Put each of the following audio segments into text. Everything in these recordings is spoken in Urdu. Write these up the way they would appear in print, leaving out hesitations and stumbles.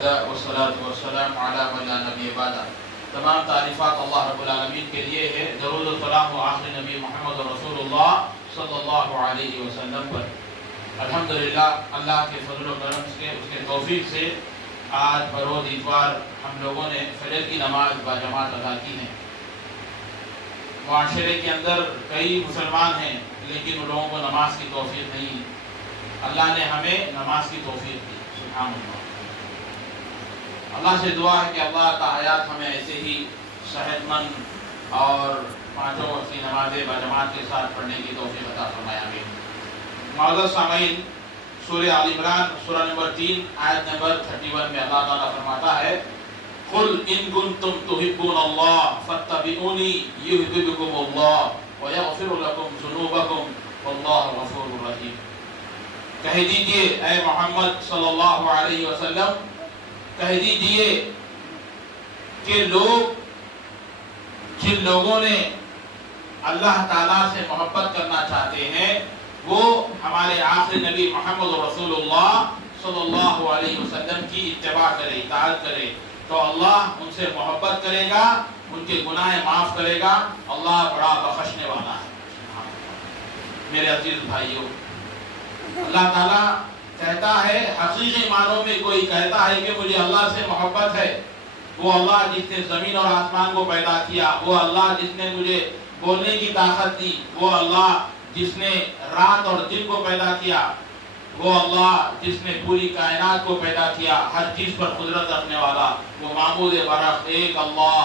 والصلاة والسلام علی من لا نبی بعد۔ تمام تعریفات اللہ رب العالمین کے لیے ہے۔ درود و سلام و آخری نبی محمد رسول اللہ صلی اللہ علیہ وسلم پر۔ الحمدللہ اللہ کے فضل و کرم سے، اس کے توفیق سے آج بروز اتوار ہم لوگوں نے فجر کی نماز باجماعت ادا کی ہے۔ معاشرے کے اندر کئی مسلمان ہیں لیکن ان لوگوں کو نماز کی توفیق نہیں۔ اللہ نے ہمیں نماز کی توفیق دی، سبحان اللہ۔ اللہ سے دعا ہے کہ اللہ کا حیات ہمیں ایسے ہی صحت مند اور پانچوں وقت کی نمازیں باجماعت کے ساتھ پڑھنے کی توفیق عطا فرمائے، آمین۔ معزز سامعین، سورہ آل عمران سورہ نمبر 3 آیت نمبر 31 میں اللہ تعالیٰ فرماتا ہے قُلْ إِن كُنتُمْ تُحِبُّونَ اللَّهَ فَاتَّبِعُونِي يُحْبِبْكُمُ اللَّهُ وَيَغْفِرُ لَكُمْ ذُنُوبَكُمْ وَاللَّهُ غَفُورٌ رَحِيمٌ۔ کہہ دیجئے اے محمد صلی اللہ علیہ وسلم، کہہ دیجئے کہ جن لوگوں نے اللہ تعالیٰ سے محبت کرنا چاہتے ہیں وہ ہمارے آخری نبی محمد رسول اللہ صلی اللہ علیہ وسلم کی اتباع کرے، اطاعت کرے، تو اللہ ان سے محبت کرے گا، ان کے گناہ معاف کرے گا۔ اللہ بڑا بخشنے والا ہے۔ میرے عزیز بھائیوں، اللہ تعالیٰ کہتا ہے، حقیقی معنوں میں کوئی کہتا ہے کہ مجھے اللہ سے محبت ہے، وہ اللہ جس نے زمین اور آسمان کو پیدا کیا، وہ اللہ جس نے مجھے بولنے کی طاقت دی، وہ اللہ جس نے رات اور دن کو پیدا کیا، وہ اللہ جس نے پوری کائنات کو پیدا کیا، ہر چیز پر قدرت رکھنے والا، وہ معبود برحق ایک اللہ،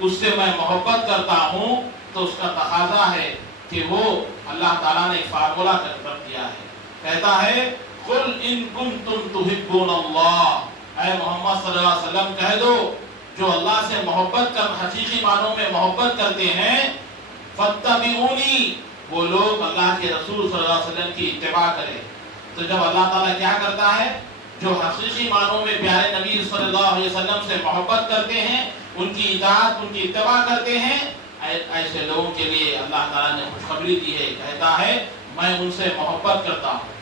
اس سے میں محبت کرتا ہوں۔ تو اس کا تقاضا ہے کہ وہ اللہ تعالیٰ نے ایک فارمولہ رکھ دیا ہے، کہتا ہے قُلْ إِن كُنتُمْ تُحِبُّونَ اللَّهَ، اے محمد صلی اللہ علیہ وسلم کہہ دو جو اللہ سے محبت کر حقیقی معنوں میں محبت کرتے ہیں، فَاتَّبِعُونِي، وہ لوگ اللہ کے رسول صلی اللہ علیہ وسلم کی اتباع کریں۔ تو جب اللہ تعالیٰ کیا کرتا ہے، جو حقیقی معنوں میں پیارے نبی صلی اللہ علیہ وسلم سے محبت کرتے ہیں، ان کی اطاعت، ان کی اتباع کرتے ہیں، ایسے لوگوں کے لیے اللہ تعالیٰ نے خوشخبری دی ہے، کہتا ہے میں ان سے محبت کرتا ہوں۔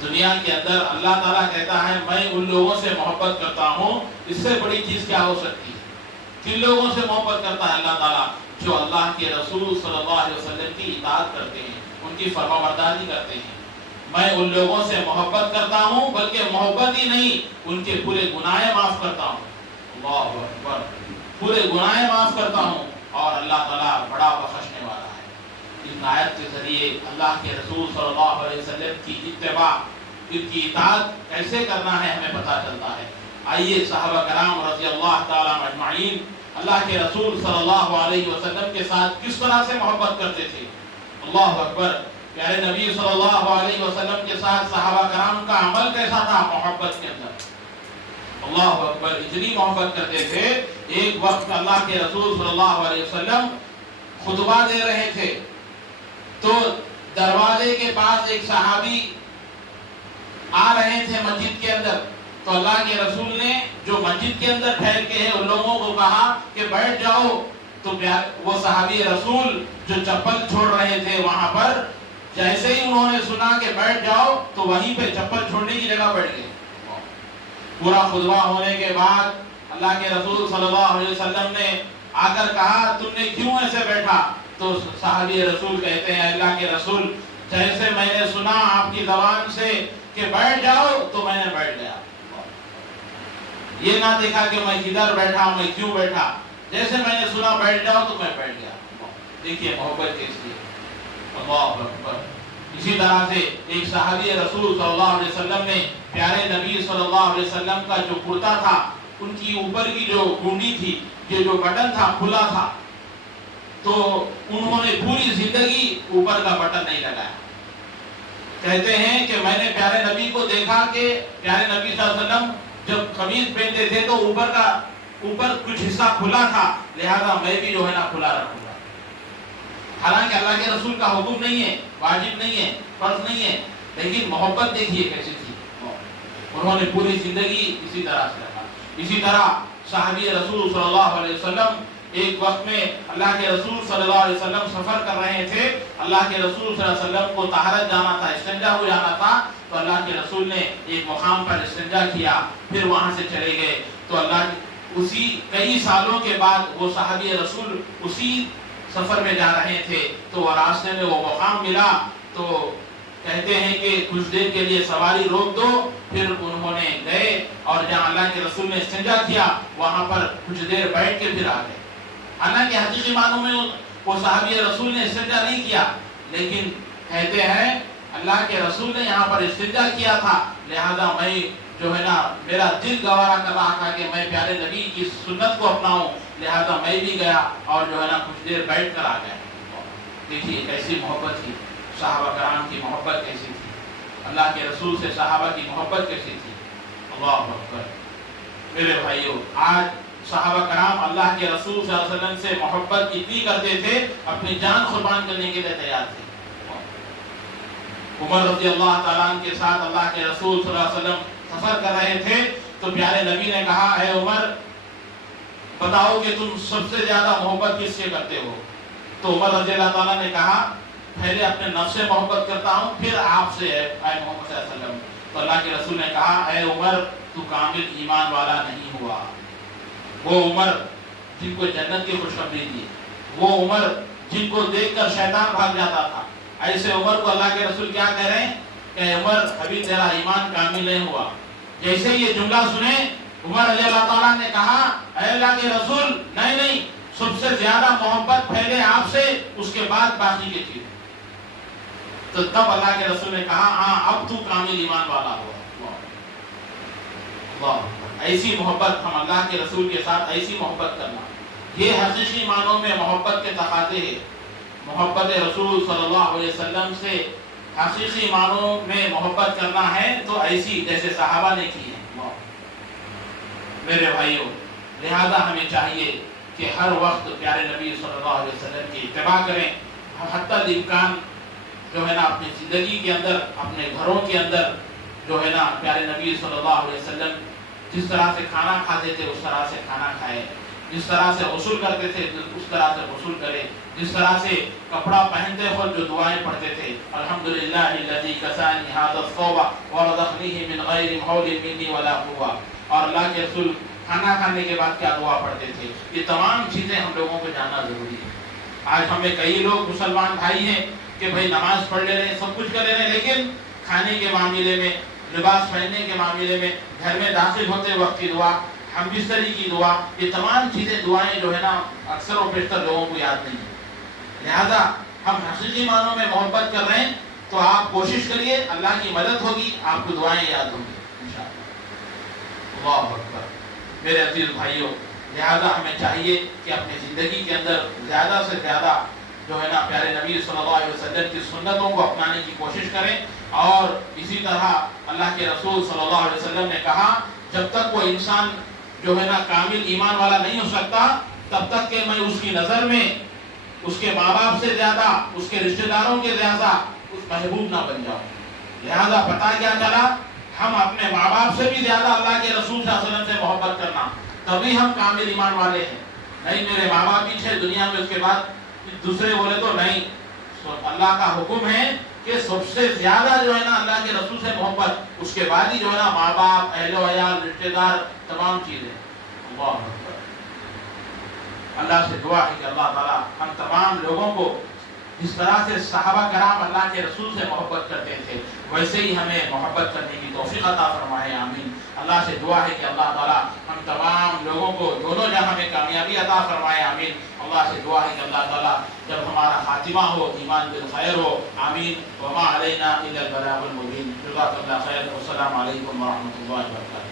دنیا کے اندر اللہ تعالیٰ کہتا ہے میں ان لوگوں سے محبت کرتا ہوں، اس سے بڑی چیز کیا ہو سکتی ہے؟ کن لوگوں سے محبت کرتا ہے اللہ تعالیٰ؟ جو اللہ کے رسول صلی اللہ علیہ وسلم کی اطاعت کرتے ہیں، ان کی فرمانبرداری کرتے ہیں۔ میں ان لوگوں سے محبت کرتا ہوں، بلکہ محبت ہی نہیں، ان کے پورے گناہ معاف کرتا ہوں۔ اللہ اکبر، پورے گناہ معاف کرتا ہوں، اور اللہ تعالیٰ بڑا بخشنے والا ہے۔ اس آیت کے ذریعے اللہ کے رسول صلی اللہ علیہ وسلم کی اتباع، ان کی اطاعت کیسے کرنا ہے ہمیں پتہ چلتا ہے۔ آئیے صحابہ کرام رضی اللہ تعالیٰ اجمعین اللہ کے رسول صلی اللہ علیہ وسلم کے ساتھ کس طرح سے محبت کرتے تھے۔ اللہ اکبر، پیارے نبی صلی اللہ علیہ وسلم کے ساتھ صحابہ کرام کا عمل کیسا تھا محبت کے اندر؟ اللہ اکبر، اتنی محبت کرتے تھے، ایک وقت میں اللہ کے رسول صلی اللہ علیہ وسلم خطبہ دے رہے تھے تو دروازے کے پاس ایک صحابی آ رہے تھے مسجد کے اندر، تو اللہ کے رسول نے جو مسجد کے اندر ٹھہر کے ہیں ان لوگوں کو کہا کہ بیٹھ جاؤ، تو وہ صحابی رسول جو چپل چھوڑ رہے تھے وہاں پر جیسے ہی انہوں نے سنا کہ بیٹھ جاؤ تو وہیں پہ چپل چھوڑنے کی جگہ بیٹھ گئے۔ پورا خطبہ ہونے کے بعد اللہ کے رسول صلی اللہ علیہ وسلم نے آ کر کہا تم نے کیوں ایسے بیٹھا؟ تو صحابی رسول کہتے ہیں اللہ کے رسول جیسے میں نے سنا آپ کی زبان سے کہ بیٹھ جاؤ تو میں نے بیٹھ گیا، یہ نہ دیکھا کہ میں کدھر بیٹھا، میں کیوں بیٹھا، جیسے میں نے سنا بیٹھ جاؤ تو میں بیٹھ گیا۔ دیکھیے محبت کیسی ہے، اللہ اکبر۔ اسی طرح سے ایک صحابی رسول صلی اللہ علیہ وسلم نے پیارے نبی صلی اللہ علیہ وسلم کا جو کرتا تھا، ان کی اوپر کی جو گونڈی تھی، یہ جو بٹن تھا کھلا تھا، تو انہوں نے پوری زندگی اوپر کا بٹن نہیں لگایا۔ کہتے ہیں کہ میں نے پیارے نبی کو دیکھا کہ پیارے نبی صلی اللہ علیہ وسلم جب قمیض پہنتے تھے تو اوپر کچھ حصہ کھلا تھا، لہذا میں بھی جو ہے نا کھلا رکھوں گا۔ حالانکہ اللہ کے رسول کا حکم نہیں ہے، واجب نہیں ہے، فرض نہیں ہے، لیکن محبت دیکھیے کیسی تھی، انہوں نے پوری زندگی اسی طرح سے رکھا۔ اسی طرح صحابی رسول صلی اللہ علیہ وسلم ایک وقت میں اللہ کے رسول صلی اللہ علیہ وسلم سفر کر رہے تھے، اللہ کے رسول صلی اللہ علیہ وسلم کو طہارت جانا تھا، استنجا ہو جانا تھا، تو اللہ کے رسول نے ایک مقام پر استنجا کیا، پھر وہاں سے چلے گئے. تو اللہ اسی کئی سالوں کے بعد وہ صحابی رسول اسی سفر میں جا رہے تھے، تو وہ راستے میں وہ مقام ملا، تو کہتے ہیں کہ کچھ دیر کے لیے سواری روک دو. پھر انہوں نے گئے اور جہاں اللہ کے رسول نے استنجا کیا وہاں پر کچھ دیر بیٹھ کے پھر آ گئے. حالانکہ حقیقی معنوں میں وہ صحابی رسول نے استنجا نہیں کیا، لیکن کہتے ہیں اللہ کے رسول نے یہاں پر استنجا کیا تھا، لہذا میں جو ہے نا میرا دل گوارا کر رہا تھا کہ میں پیارے نبی کی سنت کو اپناؤں، لہذا میں بھی گیا اور جو ہے نا کچھ دیر بیٹھ کر آ گیا. دیکھیے کیسی محبت تھی، صحابہ کرام کی محبت کیسی تھی، اللہ کے رسول سے صحابہ کی محبت کیسی تھی. اللہ اکبر. میرے بھائیو، آج صحابہ کرام اللہ کے رسول صلی اللہ علیہ وسلم سے محبت اتنی کرتے تھے اپنی جان قربان کرنے کے لیے تیار تھے. عمر رضی اللہ تعالیٰ عنہ کے ساتھ اللہ کے رسول صلی اللہ علیہ وسلم سفر کر رہے تھے، تو پیارے نبی نے کہا اے عمر بتاؤ کہ تم سب سے زیادہ محبت کس سے کرتے ہو؟ تو عمر رضی اللہ تعالیٰ نے کہا پہلے اپنے نفس سے محبت کرتا ہوں، پھر آپ سے اے محمد صلی اللہ علیہ وسلم. تو اللہ کے رسول نے کہا اے عمر تو کامل ایمان والا نہیں ہوا. وہ عمر جن کو جنت کی خوشخبری دی، وہ عمر جن کو دیکھ کر شیطان بھاگ جاتا تھا، ایسے عمر کو اللہ کے رسول کیا کہہ رہے ہیں کہ عمر ابھی تیرا ایمان کامل نہیں ہوا. جیسے یہ جملہ سنے عمر رضی اللہ تعالیٰ نے کہا اے اللہ کے رسول نہیں، سب سے زیادہ محبت پہلے آپ سے، اس کے بعد باقی کے چیز. تو تب اللہ کے رسول نے کہا ہاں اب تو کامل ایمان والا ہوا. اللہ، ایسی محبت ہم اللہ کے رسول کے ساتھ ایسی محبت کرنا، یہ حقیقی معنوں میں محبت کے تقاضے ہیں. محبت رسول صلی اللہ علیہ وسلم سے حقیقی معنوں میں محبت کرنا ہے تو ایسی جیسے صحابہ نے کی ہے. میرے بھائیوں، لہذا ہمیں چاہیے کہ ہر وقت پیارے نبی صلی اللہ علیہ وسلم کی اتباع کریں، حتی الامکان جو ہے نا اپنی زندگی کے اندر، اپنے گھروں کے اندر جو ہے نا پیارے نبی صلی اللہ علیہ وسلم جس طرح سے کھانا کھاتے تھے اس طرح سے کھانا کھائے، جس طرح سے غسل کرتے تھے اس طرح سے غسل کرے، جس طرح سے کپڑا پہنتے اور جو دعائیں پڑھتے تھے الحمدللہ الذی کسانی ھذا الثوب ورزقنیہ من غیر حول منی ولا قوہ. اور اللہ کے رسول کھانا کھانے کے بعد کیا دعا پڑھتے تھے، یہ تمام چیزیں ہم لوگوں کو جاننا ضروری ہے. آج ہمیں کئی لوگ مسلمان بھائی ہیں کہ بھائی نماز پڑھ لے رہے ہیں، سب کچھ کر لے رہے ہیں، لیکن کھانے کے معاملے میں، لباس پہننے کے معاملے میں، گھر میں داخل ہوتے وقت کی دعا، ہم بستری کی دعا، یہ تمام چیزیں دعائیں جو ہے نا اکثر و بیشتر لوگوں کو یاد نہیں ہے. لہذا ہم حقیقی معنوں میں محبت کر رہے ہیں تو آپ کوشش کریے، اللہ کی مدد ہوگی، آپ کو دعائیں یاد ہوں گی انشاءاللہ. اللہ اکبر. میرے عزیز بھائیوں، لہذا ہمیں چاہیے کہ اپنی زندگی کے اندر زیادہ سے زیادہ جو ہے نا پیارے نبی صلی اللہ علیہ وسلم کی سنتوں کو اپنانے کی کوشش کریں. اور اسی طرح اللہ کے رسول صلی اللہ علیہ وسلم نے کہا جب تک وہ انسان جو ہے نا کامل ایمان والا نہیں ہو سکتا تب تک کہ میں اس کی نظر میں اس کے ماں باپ سے زیادہ، اس کے رشتہ داروں کے زیادہ اس محبوب نہ بن جاؤں. لہذا پتہ کیا چلا، ہم اپنے ماں باپ سے بھی زیادہ اللہ کے رسول صلی اللہ علیہ وسلم سے محبت کرنا، تبھی ہم کامل ایمان والے ہیں. نہیں میرے ماں باپ بھی تھے دنیا میں، اس کے بعد دوسرے بولے تو نہیں. اللہ کا حکم ہے کہ سب سے زیادہ جو ہے نا اللہ کے رسول سے محبت، اس کے بعد ہی جو ہے نا ماں باپ، اہل و عیال، رشتہ دار، تمام چیزیں. اللہ اکبر. اللہ سے دعا ہے کہ اللہ تعالیٰ ہم تمام لوگوں کو جس طرح سے صحابہ کرام اللہ کے رسول سے محبت کرتے تھے ویسے ہی ہمیں محبت کرنے کی توفیق عطا فرمائے. آمین. اللہ سے دعا ہے کہ اللہ تعالیٰ ہم تمام لوگوں کو دونوں جہاں میں کامیابی عطا فرمائے. آمین. اللہ سے دعا ہے کہ اللہ تعالیٰ جب ہمارا خاتمہ ہو ایمان بالخیر ہو. آمین. وما علینا الا البلاغ المبین. جزاک اللہ خیر. والسلام علیکم ورحمۃ اللہ وبرکاتہ.